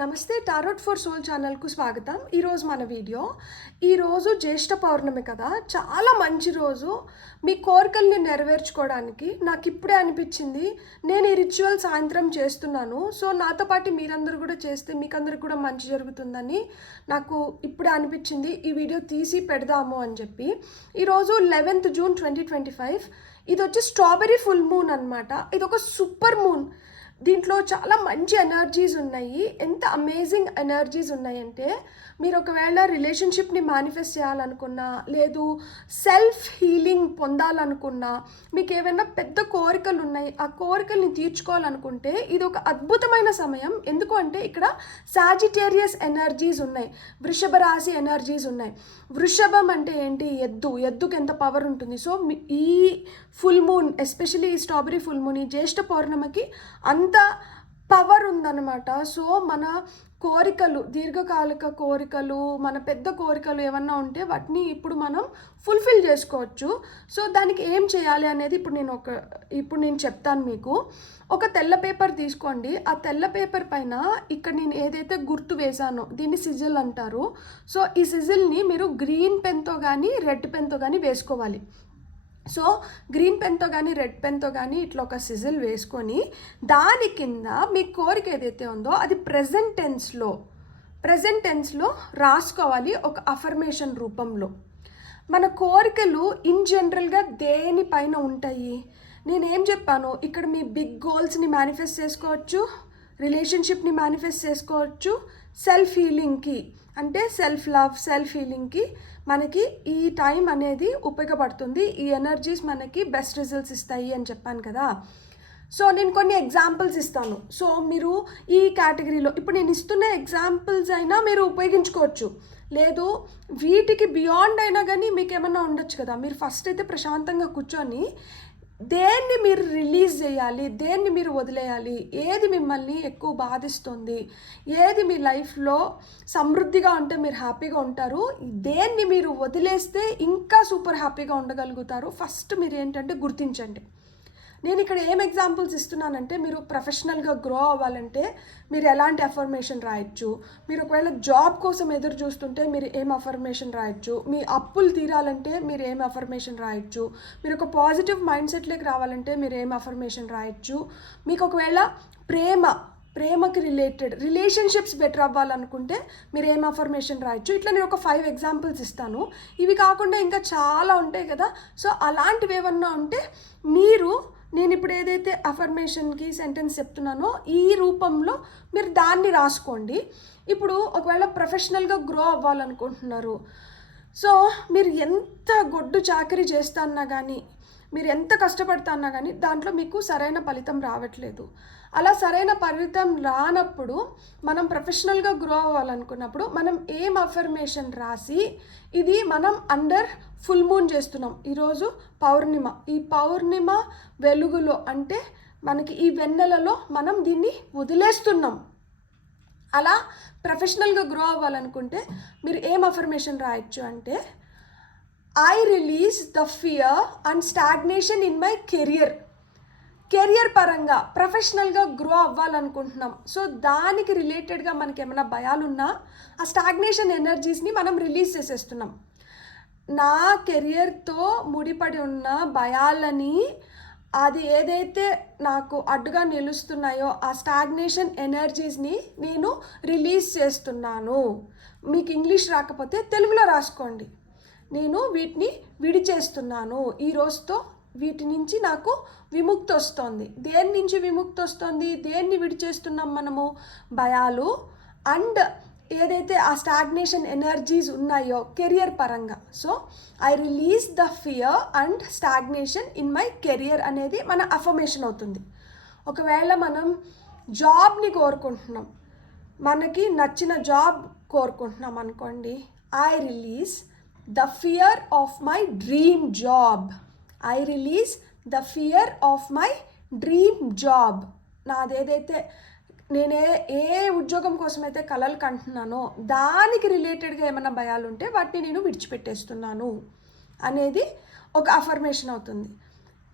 నమస్తే tarot for soul ఛానల్కు స్వాగతం. ఈరోజు మన వీడియో ఈరోజు జ్యేష్ఠ పౌర్ణమి కదా, చాలా మంచి రోజు. మీ కోరికల్ని నెరవేర్చుకోవడానికి నాకు ఇప్పుడే అనిపించింది. నేను ఈ రిచువల్ సాయంత్రం చేస్తున్నాను. సో నాతో పాటు మీరందరూ కూడా చేస్తే మీకు అందరికి కూడా మంచి జరుగుతుందని నాకు ఇప్పుడే అనిపించింది. ఈ వీడియో తీసి పెడదాము అని చెప్పి. ఈరోజు 11th June 2025. ఇది వచ్చి స్ట్రాబెర్రీ ఫుల్ మూన్ అనమాట. ఇది ఒక సూపర్ మూన్. దీంట్లో చాలా మంచి ఎనర్జీస్ ఉన్నాయి. ఎంత అమేజింగ్ ఎనర్జీస్ ఉన్నాయంటే, మీరు ఒకవేళ రిలేషన్షిప్ని మేనిఫెస్ట్ చేయాలనుకున్నా, లేదు సెల్ఫ్ హీలింగ్ పొందాలనుకున్నా, మీకు ఏమైనా పెద్ద కోరికలు ఉన్నాయి, ఆ కోరికల్ని తీర్చుకోవాలనుకుంటే ఇది ఒక అద్భుతమైన సమయం. ఎందుకు అంటే ఇక్కడ సాజిటేరియస్ ఎనర్జీస్ ఉన్నాయి, వృషభ రాశి ఎనర్జీస్ ఉన్నాయి. వృషభం అంటే ఏంటి? ఎద్దుకి ఎంత పవర్ ఉంటుంది. సో ఈ ఫుల్ మూన్, ఎస్పెషల్లీ ఈ స్ట్రాబెరీ ఫుల్ మూన్, ఈ జ్యేష్ఠ పౌర్ణమికి అంత పవర్ ఉందన్నమాట. సో మన కోరికలు, దీర్ఘకాలిక కోరికలు, మన పెద్ద కోరికలు ఏమన్నా ఉంటే వాటిని ఇప్పుడు మనం ఫుల్ఫిల్ చేసుకోవచ్చు. సో దానికి ఏం చేయాలి అనేది ఇప్పుడు నేను చెప్తాను మీకు. ఒక తెల్ల పేపర్ తీసుకోండి. ఆ తెల్ల పేపర్ పైన ఇక్కడ నేను ఏదైతే గుర్తు వేశానో దీన్ని సిజిల్ అంటారు. సో ఈ సిజిల్ని మీరు గ్రీన్ పెన్తో కానీ రెడ్ పెన్తో కానీ వేసుకోవాలి. సో గ్రీన్ పెన్తో కానీ రెడ్ పెన్తో కానీ ఇట్లా ఒక సిజిల్ వేసుకొని దాని కింద మీ కోరిక ఏదైతే ఉందో అది ప్రెజెంట్ టెన్స్లో రాసుకోవాలి, ఒక అఫర్మేషన్ రూపంలో. మన కోరికలు ఇన్ జనరల్గా దేనిపైన ఉంటాయి? నేనేం చెప్పాను, ఇక్కడ మీ బిగ్ గోల్స్ని మేనిఫెస్ట్ చేసుకోవచ్చు, రిలేషన్షిప్ని మేనిఫెస్ట్ చేసుకోవచ్చు, సెల్ఫ్ హీలింగ్కి అంటే సెల్ఫ్ లవ్, సెల్ఫ్ హీలింగ్కి మనకి ఈ టైం అనేది ఉపయోగపడుతుంది. ఈ ఎనర్జీస్ మనకి బెస్ట్ రిజల్ట్స్ ఇస్తాయి అని చెప్పాను కదా. సో నేను కొన్ని ఎగ్జాంపుల్స్ ఇస్తాను. సో మీరు ఈ కేటగిరీలో ఇప్పుడు నేను ఇస్తున్న ఎగ్జాంపుల్స్ అయినా మీరు ఉపయోగించుకోవచ్చు, లేదు వీటికి బియాండ్ అయినా కానీ మీకు ఏమన్నా ఉండొచ్చు కదా. మీరు ఫస్ట్ అయితే ప్రశాంతంగా కూర్చొని దేన్ని మీరు రిలీజ్ చేయాలి, దేన్ని మీరు వదిలేయాలి, ఏది మిమ్మల్ని ఎక్కువ బాధిస్తుంది, ఏది మీ లైఫ్లో సమృద్ధిగా ఉంటే మీరు హ్యాపీగా ఉంటారు, దేన్ని మీరు వదిలేస్తే ఇంకా సూపర్ హ్యాపీగా ఉండగలుగుతారు. ఫస్ట్ మీరు ఏంటంటే గుర్తించండి. నేను ఇక్కడ ఏం ఎగ్జాంపుల్స్ ఇస్తున్నానంటే, మీరు ప్రొఫెషనల్గా గ్రో అవ్వాలంటే మీరు ఎలాంటి అఫర్మేషన్ రాయొచ్చు, మీరు ఒకవేళ జాబ్ కోసం ఎదురు చూస్తుంటే మీరు ఏం అఫర్మేషన్ రాయొచ్చు, మీ అప్పులు తీరాలంటే మీరు ఏం అఫర్మేషన్ రాయొచ్చు, మీరు ఒక పాజిటివ్ మైండ్ సెట్లోకి రావాలంటే మీరు ఏం అఫర్మేషన్ రాయొచ్చు, మీకు ఒకవేళ ప్రేమకి రిలేటెడ్ రిలేషన్షిప్స్ బెటర్ అవ్వాలనుకుంటే మీరు ఏం అఫర్మేషన్ రాయొచ్చు. ఇట్లా నేను ఒక 5 ఎగ్జాంపుల్స్ ఇస్తాను. ఇవి కాకుండా ఇంకా చాలా ఉంటాయి కదా. సో అలాంటివి ఏమన్నా ఉంటే నేను ఇప్పుడు ఏదైతే అఫర్మేషన్కి సెంటెన్స్ చెప్తున్నానో ఈ రూపంలో మీరు దాన్ని రాసుకోండి. ఇప్పుడు ఒకవేళ ప్రొఫెషనల్గా గ్రో అవ్వాలనుకుంటున్నారు, సో మీరు ఎంత గొడ్డు చాకరీ చేస్తాన్నా కానీ, మీరు ఎంత కష్టపడతాన్నా కానీ దాంట్లో మీకు సరైన ఫలితం రావట్లేదు. అలా సరైన ఫలితం రానప్పుడు మనం ప్రొఫెషనల్గా గ్రో అవ్వాలనుకున్నప్పుడు మనం ఏం అఫర్మేషన్ రాసి, ఇది మనం అండర్ ఫుల్ మూన్ చేస్తున్నాం, ఈరోజు పౌర్ణిమ, ఈ పౌర్ణిమ వెలుగులో అంటే మనకి ఈ వెన్నెలలో మనం దీన్ని వదిలేస్తున్నాం. అలా ప్రొఫెషనల్గా గ్రో అవ్వాలనుకుంటే మీరు ఏం అఫర్మేషన్ రాయొచ్చు అంటే, I release the fear and stagnation in my career పరంగా ప్రొఫెషనల్గా గ్రో అవ్వాలనుకుంటున్నాం. సో దానికి రిలేటెడ్గా మనకి ఏమైనా భయాలున్నా ఆ స్టాగ్నేషన్ ఎనర్జీస్ని మనం రిలీజ్ చేసేస్తున్నాం. నా కెరియర్తో ముడిపడి ఉన్న భయాలని, అది ఏదైతే నాకు అడ్డుగా నిలుస్తున్నాయో ఆ స్టాగ్నేషన్ ఎనర్జీస్ని నేను రిలీజ్ చేస్తున్నాను. మీకు ఇంగ్లీష్ రాకపోతే తెలుగులో రాసుకోండి. నేను వీటిని విడిచేస్తున్నాను, ఈ రోజుతో వీటి నుంచి నాకు విముక్తి వస్తుంది. దేని నుంచి విముక్తి వస్తుంది? దేన్ని విడిచేస్తున్నాం మనము? భయాలు అండ్ ఏదైతే ఆ స్టాగ్నేషన్ ఎనర్జీస్ ఉన్నాయో కెరియర్ పరంగా. So I release the fear and stagnation in my career అనేది మన అఫర్మేషన్ అవుతుంది. ఒకవేళ మనం జాబ్ని కోరుకుంటున్నాం, మనకి నచ్చిన జాబ్ కోరుకుంటున్నాం అనుకోండి, I release the fear of my dream job. I release the fear of my dream job. నాదేదైతే నేను ఏ ఉద్యోగం కోసం అయితే కలలు కంటున్నానో దానికి రిలేటెడ్గా ఏమైనా భయాలు ఉంటే వాటిని నేను విడిచిపెట్టేస్తున్నాను అనేది ఒక అఫర్మేషన్ అవుతుంది.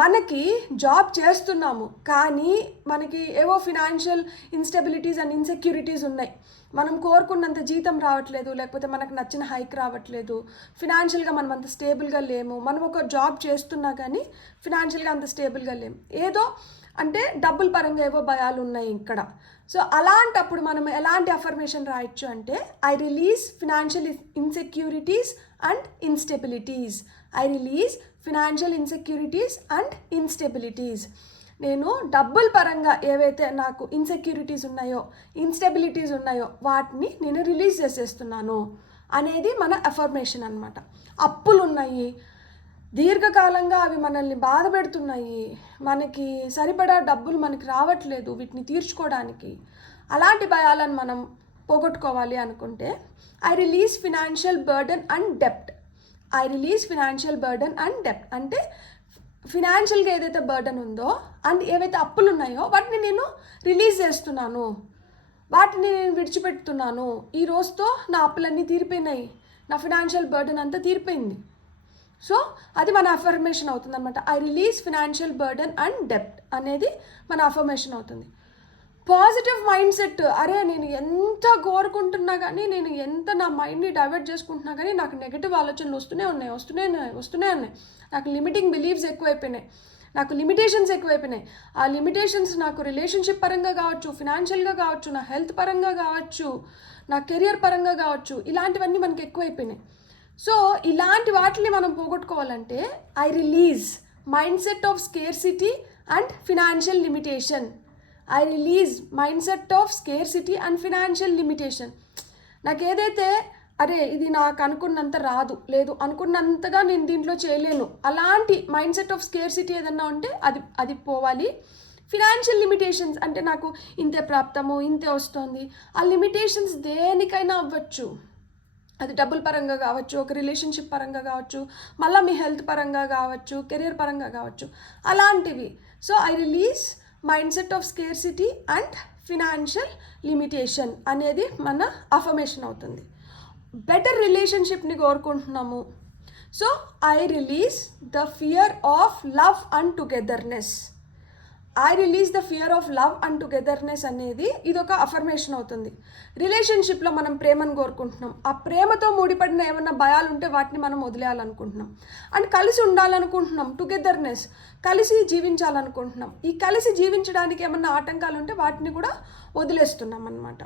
మనకి జాబ్ చేస్తున్నాము కానీ మనకి ఏవో ఫినాన్షియల్ ఇన్స్టెబిలిటీస్ అండ్ ఇన్సెక్యూరిటీస్ ఉన్నాయి. మనం కోరుకున్నంత జీతం రావట్లేదు, లేకపోతే మనకు నచ్చిన హైక్ రావట్లేదు, ఫినాన్షియల్గా మనం అంత స్టేబుల్గా లేము. మనం ఒక జాబ్ చేస్తున్నా కానీ ఫినాన్షియల్గా అంత స్టేబుల్గా లేము. ఏదో అంటే డబ్బుల పరంగా ఏవో భయాలు ఉన్నాయి ఇక్కడ. సో అలాంటప్పుడు మనం ఎలాంటి అఫర్మేషన్ రాయొచ్చు అంటే, I release financial insecurities and instabilities. I release financial insecurities and instabilities. నేను డబ్బుల పరంగా ఏవైతే నాకు ఇన్సెక్యూరిటీస్ ఉన్నాయో, ఇన్స్టెబిలిటీస్ ఉన్నాయో వాటిని నేను రిలీజ్ చేసేస్తున్నాను అనేది మన అఫర్మేషన్ అనమాట. అప్పులు ఉన్నాయి, దీర్ఘకాలంగా అవి మనల్ని బాధ పెడుతున్నాయి, మనకి సరిపడా డబ్బులు మనకి రావట్లేదు వీటిని తీర్చుకోవడానికి, అలాంటి భయాలను మనం పోగొట్టుకోవాలి అనుకుంటే, I release financial burden and డెప్ట్. I release financial burden and డెప్ట్ అంటే ఫినాన్షియల్గా ఏదైతే బర్డన్ ఉందో అండ్ ఏవైతే అప్పులు ఉన్నాయో వాటిని నేను రిలీజ్ చేస్తున్నాను, వాటిని నేను విడిచిపెడుతున్నాను. ఈ రోజుతో నా అప్పులన్నీ తీరిపోయినాయి, నా ఫినాన్షియల్ బర్డన్ అంతా తీరిపోయింది. సో అది మన అఫర్మేషన్ అవుతుంది అనమాట. I release financial burden and డెప్ట్ అనేది మన అఫర్మేషన్ అవుతుంది. పాజిటివ్ మైండ్ సెట్, అరే నేను ఎంత కోరుకుంటున్నా కానీ, నేను ఎంత నా మైండ్ని డైవర్ట్ చేసుకుంటున్నా కానీ నాకు నెగిటివ్ ఆలోచనలు వస్తూనే ఉన్నాయి. నాకు లిమిటింగ్ బిలీవ్స్ ఎక్కువైపోయినాయి, నాకు లిమిటేషన్స్ ఎక్కువైపోయినాయి. ఆ లిమిటేషన్స్ నాకు రిలేషన్షిప్ పరంగా కావచ్చు, ఫినాన్షియల్గా కావచ్చు, నా హెల్త్ పరంగా కావచ్చు, నా కెరియర్ పరంగా కావచ్చు, ఇలాంటివన్నీ మనకి ఎక్కువైపోయినాయి. సో ఇలాంటి వాటిని మనం పోగొట్టుకోవాలంటే I release mindset of scarcity and financial limitation. I release mindset of scarcity and financial limitation. నాకు ఏదైతే అరే ఇది నాకు అనుకున్నంత రాదు, లేదు అనుకున్నంతగా నేను దీంట్లో చేయలేను, అలాంటి మైండ్ సెట్ ఆఫ్ స్కేర్సిటీ ఏదన్నా ఉంటే అది పోవాలి. ఫినాన్షియల్ లిమిటేషన్స్ అంటే నాకు ఇంతే ప్రాప్తము, ఇంతే వస్తుంది, ఆ లిమిటేషన్స్ దేనికైనా అవ్వచ్చు. అది డబ్బుల పరంగా కావచ్చు, ఒక రిలేషన్షిప్ పరంగా కావచ్చు, మళ్ళీ మీ హెల్త్ పరంగా కావచ్చు, కెరియర్ పరంగా కావచ్చు, అలాంటివి. So I release mindset of scarcity and financial limitation అనేది మన అఫర్మేషన్ అవుతుంది. బెటర్ రిలేషన్షిప్ని కోరుకుంటున్నాము. So I release the fear of love and togetherness. I release the fear of love and togetherness అనేది ఇదొక అఫర్మేషన్ అవుతుంది. రిలేషన్షిప్లో మనం ప్రేమను కోరుకుంటున్నాం, ఆ ప్రేమతో ముడిపడిన ఏమన్నా భయాలు ఉంటే వాటిని మనం వదిలేయాలనుకుంటున్నాం. అండ్ కలిసి ఉండాలనుకుంటున్నాం, టుగెదర్నెస్, కలిసి జీవించాలనుకుంటున్నాం. ఈ కలిసి జీవించడానికి ఏమన్నా ఆటంకాలు ఉంటే వాటిని కూడా వదిలేస్తున్నాం అనమాట.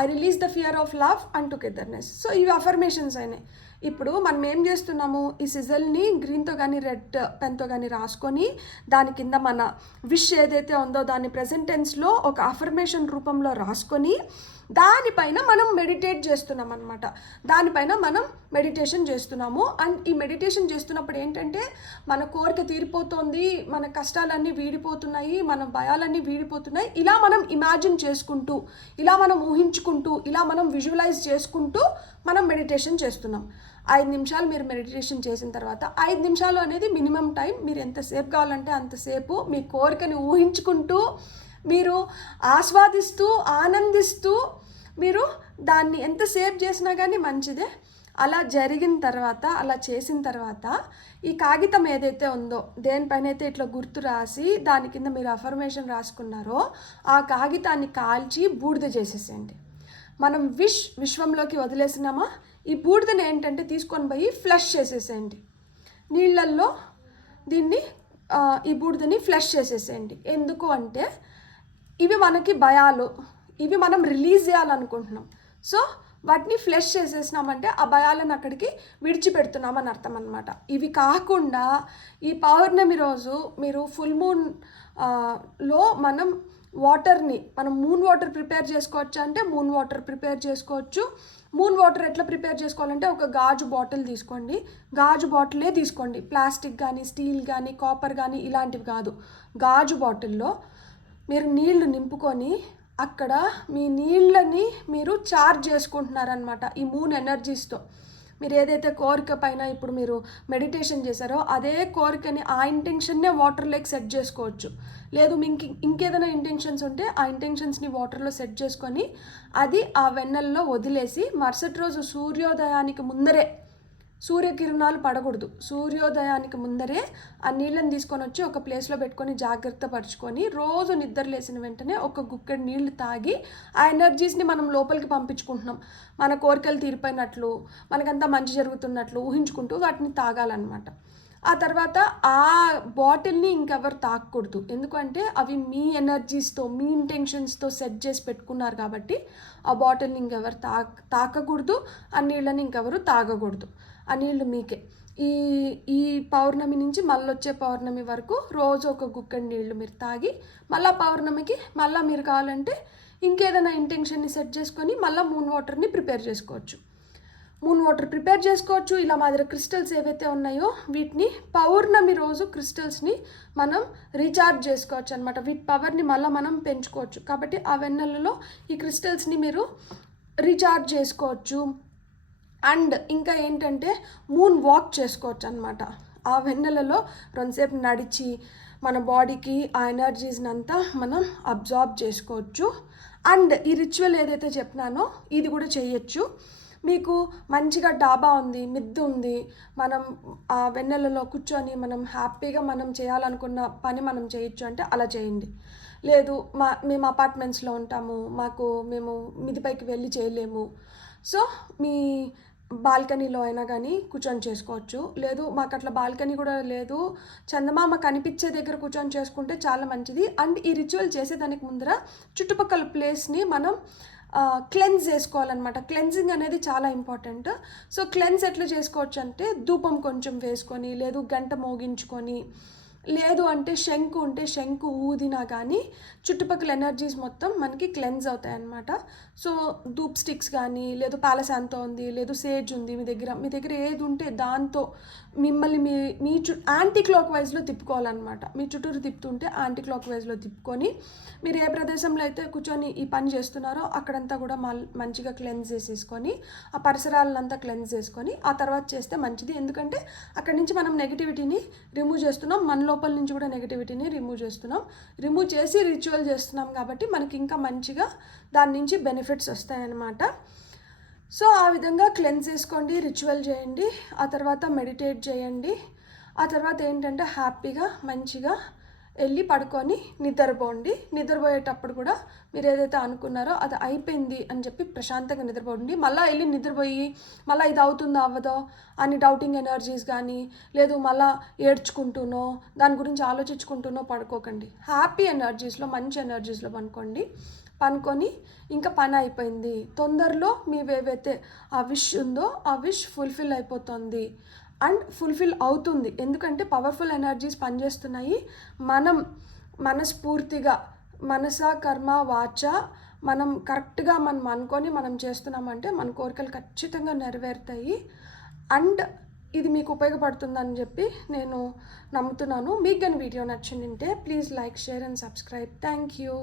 I release the fear of love and togetherness. So ఇవి అఫర్మేషన్స్ అయినాయి. ఇప్పుడు మనం ఏం చేస్తున్నాము, ఈ సిజల్ని గ్రీన్తో కానీ రెడ్ పెన్తో కానీ రాసుకొని దాని కింద మన విష్ ఏదైతే ఉందో దాన్ని ప్రెజెంట్ టెన్స్లో ఒక అఫర్మేషన్ రూపంలో రాసుకొని దానిపైన మనం మెడిటేట్ చేస్తున్నాం అనమాట. దానిపైన మనం మెడిటేషన్ చేస్తున్నాము. అండ్ ఈ మెడిటేషన్ చేస్తున్నప్పుడు ఏంటంటే మన కోరిక తీరిపోతుంది, మన కష్టాలన్నీ వీడిపోతున్నాయి, మన భయాలన్నీ వీడిపోతున్నాయి, ఇలా మనం ఇమాజిన్ చేసుకుంటూ, ఇలా మనం ఊహించుకుంటూ, ఇలా మనం విజువలైజ్ చేసుకుంటూ మనం మెడిటేషన్ చేస్తున్నాం. 5 నిమిషాలు మీరు మెడిటేషన్ చేసిన తర్వాత, 5 నిమిషాలు అనేది మినిమం టైం, మీరు ఎంతసేపు కావాలంటే అంతసేపు మీ కోరికని ఊహించుకుంటూ, మీరు ఆస్వాదిస్తూ, ఆనందిస్తూ, మీరు దాన్ని ఎంతసేపు చేసినా కానీ మంచిదే. అలా జరిగిన తర్వాత, అలా చేసిన తర్వాత ఈ కాగితం ఏదైతే ఉందో దేనిపైన అయితే ఇట్లా గుర్తు రాసి దాని కింద మీరు అఫర్మేషన్ రాసుకున్నారో ఆ కాగితాన్ని కాల్చి బూడిద చేసేసేయండి. మనం విశ్వంలోకి వదిలేసినామా, ఈ బూడిదని ఏంటంటే తీసుకొని పోయి ఫ్లష్ చేసేసేయండి నీళ్ళల్లో. ఈ బూడిదని ఫ్లష్ చేసేసేయండి. ఎందుకు అంటే ఇవి మనకి భయాలు, ఇవి మనం రిలీజ్ చేయాలనుకుంటున్నాం. సో వాటిని ఫ్లష్ చేసేసినామంటే ఆ భయాలను అక్కడికి విడిచిపెడుతున్నామని అర్థం అనమాట. ఇవి కాకుండా ఈ పౌర్ణమి రోజు మీరు ఫుల్ మూన్ లో మనం మూన్ వాటర్ ప్రిపేర్ చేసుకోవచ్చు అంటే మూన్ వాటర్ ప్రిపేర్ చేసుకోవచ్చు. మూన్ వాటర్ ఎట్లా ప్రిపేర్ చేసుకోవాలంటే ఒక గాజు బాటిల్ తీసుకోండి, గాజు బాటిలే తీసుకోండి, ప్లాస్టిక్ కానీ స్టీల్ కానీ కాపర్ కానీ ఇలాంటివి కాదు. గాజు బాటిల్లో మీరు నీళ్లు నింపుకొని అక్కడ మీ నీళ్ళని మీరు చార్జ్ చేసుకుంటున్నారనమాట ఈ మూన్ ఎనర్జీస్తో. మీరు ఏదైతే కోరిక పైన ఇప్పుడు మీరు మెడిటేషన్ చేశారో అదే కోరికని, ఆ ఇంటెన్షన్నే వాటర్లోకి సెట్ చేసుకోవచ్చు. లేదు మీకు ఇంకేదైనా ఇంటెన్షన్స్ ఉంటే ఆ ఇంటెన్షన్స్ని వాటర్లో సెట్ చేసుకొని అది ఆ వెన్నెల్లో వదిలేసి మరుసటి రోజు సూర్యోదయానికి ముందరే సూర్యకిరణాలు పడకూడదు. సూర్యోదయానికి ముందరే ఆ నీళ్ళని తీసుకొని వచ్చి ఒక ప్లేస్లో పెట్టుకొని జాగ్రత్త పరుచుకొని రోజు నిద్ర లేసిన వెంటనే ఒక గుక్కెడు నీళ్లు తాగి ఆ ఎనర్జీస్ని మనం లోపలికి పంపించుకుంటున్నాం. మన కోరికలు తీరిపోయినట్లు, మనకంతా మంచి జరుగుతున్నట్లు ఊహించుకుంటూ వాటిని తాగాలన్నమాట. ఆ తర్వాత ఆ బాటిల్ని ఇంకెవరు తాకూడదు. ఎందుకంటే అవి మీ ఎనర్జీస్తో, మీ ఇంటెన్షన్స్తో సెట్ చేసి పెట్టుకున్నారు కాబట్టి ఆ బాటిల్ని ఇంకెవరు తాకకూడదు. ఆ నీళ్ళని ఇంకెవరు తాగకూడదు. ఆ నీళ్ళు మీకే. ఈ ఈ పౌర్ణమి నుంచి మళ్ళీ వచ్చే పౌర్ణమి వరకు రోజు ఒక గుక్కెడు నీళ్ళు మీరు తాగి మళ్ళీ పౌర్ణమికి మళ్ళీ మీరు కావాలంటే ఇంకేదైనా ఇంటెన్షన్ని సెట్ చేసుకొని మళ్ళీ మూన్ వాటర్ని ప్రిపేర్ చేసుకోవచ్చు. మూన్ వాటర్ ప్రిపేర్ చేసుకోవచ్చు. ఇలా మా దగ్గర క్రిస్టల్స్ ఏవైతే ఉన్నాయో వీటిని పౌర్ణమి రోజు క్రిస్టల్స్ని మనం రీఛార్జ్ చేసుకోవచ్చు అనమాట. వీటి పవర్ని మళ్ళీ మనం పెంచుకోవచ్చు. కాబట్టి ఆ వెన్నెలలో ఈ క్రిస్టల్స్ని మీరు రీఛార్జ్ చేసుకోవచ్చు. అండ్ ఇంకా ఏంటంటే మూన్ వాక్ చేసుకోవచ్చు అనమాట. ఆ వెన్నెలలో రెండుసేపు నడిచి మన బాడీకి ఆ ఎనర్జీస్ని అంతా మనం అబ్జార్బ్ చేసుకోవచ్చు. అండ్ ఈ రిచువల్ ఏదైతే చెప్పినానో ఇది కూడా చేయొచ్చు. మీకు మంచిగా డాబా ఉంది, మిద్దు ఉంది, మనం ఆ వెన్నెలలో కూర్చొని మనం హ్యాపీగా మనం చేయాలనుకున్న పని మనం చేయొచ్చు అంటే అలా చేయండి. లేదు మేము అపార్ట్మెంట్స్లో ఉంటాము, మేము మిదిపైకి వెళ్ళి చేయలేము, సో మీ బాల్కనీలో అయినా కానీ కూర్చొని చేసుకోవచ్చు. లేదు మాకు అట్లా బాల్కనీ కూడా లేదు, చందమామ కనిపించే దగ్గర కూర్చొని చేసుకుంటే చాలా మంచిది. అండ్ ఈ రిచువల్ చేసేదానికి ముందర చుట్టుపక్కల ప్లేస్ని మనం క్లెన్స్ చేసుకోవాలన్నమాట. క్లెన్జింగ్ అనేది చాలా ఇంపార్టెంట్. సో క్లెన్స్ ఎట్లా చేసుకోవచ్చు అంటే ధూపం కొంచెం వేసుకొని, లేదు గంట మోగించుకొని, లేదు అంటే శంకు ఉంటే శంకు ఊదినా కానీ చుట్టుపక్కల ఎనర్జీస్ మొత్తం మనకి క్లెన్స్ అవుతాయి అన్నమాట. సో ధూప్ స్టిక్స్ కానీ, లేదు పాలసాంతో ఉంది, లేదు సేజ్ ఉంది మీ దగ్గర ఏది ఉంటే దాంతో మిమ్మల్ని మీ యాంటీ క్లాక్ వైజ్లో తిప్పుకోవాలన్నమాట. మీ చుట్టూరు తిప్పుతుంటే యాంటీ క్లాక్ వైజ్లో తిప్పుకొని మీరు ఏ ప్రదేశంలో అయితే కూర్చొని ఈ పని చేస్తున్నారో అక్కడంతా కూడా మంచిగా క్లెన్స్ చేసేసుకొని ఆ పరిసరాలంతా క్లెన్స్ చేసుకొని ఆ తర్వాత చేస్తే మంచిది. ఎందుకంటే అక్కడి నుంచి మనం నెగిటివిటీని రిమూవ్ చేస్తున్నాం, మన లోపల నుంచి కూడా నెగిటివిటీని రిమూవ్ చేస్తున్నాం. రిమూవ్ చేసి రిచువల్ చేస్తున్నాం కాబట్టి మనకి ఇంకా మంచిగా దాని నుంచి బెనిఫిట్స్ వస్తాయన్నమాట. సో ఆ విధంగా క్లెన్స్ చేసుకోండి, రిచువల్ చేయండి, ఆ తర్వాత మెడిటేట్ చేయండి. ఆ తర్వాత ఏంటంటే హ్యాపీగా మంచిగా వెళ్ళి పడుకొని నిద్రపోండి. నిద్రపోయేటప్పుడు కూడా మీరు ఏదైతే అనుకున్నారో అది అయిపోయింది అని చెప్పి ప్రశాంతంగా నిద్రపోండి. మళ్ళీ వెళ్ళి నిద్రపోయి మళ్ళీ ఇది అవుతుందో అవ్వదో అని డౌటింగ్ ఎనర్జీస్ కానీ, లేదు మళ్ళీ ఏడ్చుకుంటూనో దాని గురించి ఆలోచించుకుంటూనో పడుకోకండి. హ్యాపీ ఎనర్జీస్లో, మంచి ఎనర్జీస్లో పనుకొని ఇంకా పని అయిపోయింది, తొందరలో మీవేవైతే ఆ విష్ ఉందో ఆ విష్ ఫుల్ఫిల్ అయిపోతుంది అండ్ ఫుల్ఫిల్ అవుతుంది. ఎందుకంటే పవర్ఫుల్ ఎనర్జీస్ పనిచేస్తున్నాయి. మనం మనస్ఫూర్తిగా మనస కర్మ వాచ మనం కరెక్ట్గా మనం అనుకొని మనం చేస్తున్నామంటే మన కోరికలు ఖచ్చితంగా నెరవేరుతాయి. అండ్ ఇది మీకు ఉపయోగపడుతుందని చెప్పి నేను నమ్ముతున్నాను. మీకు కానీ వీడియో నచ్చిందంటే please like, share and subscribe. Thank you.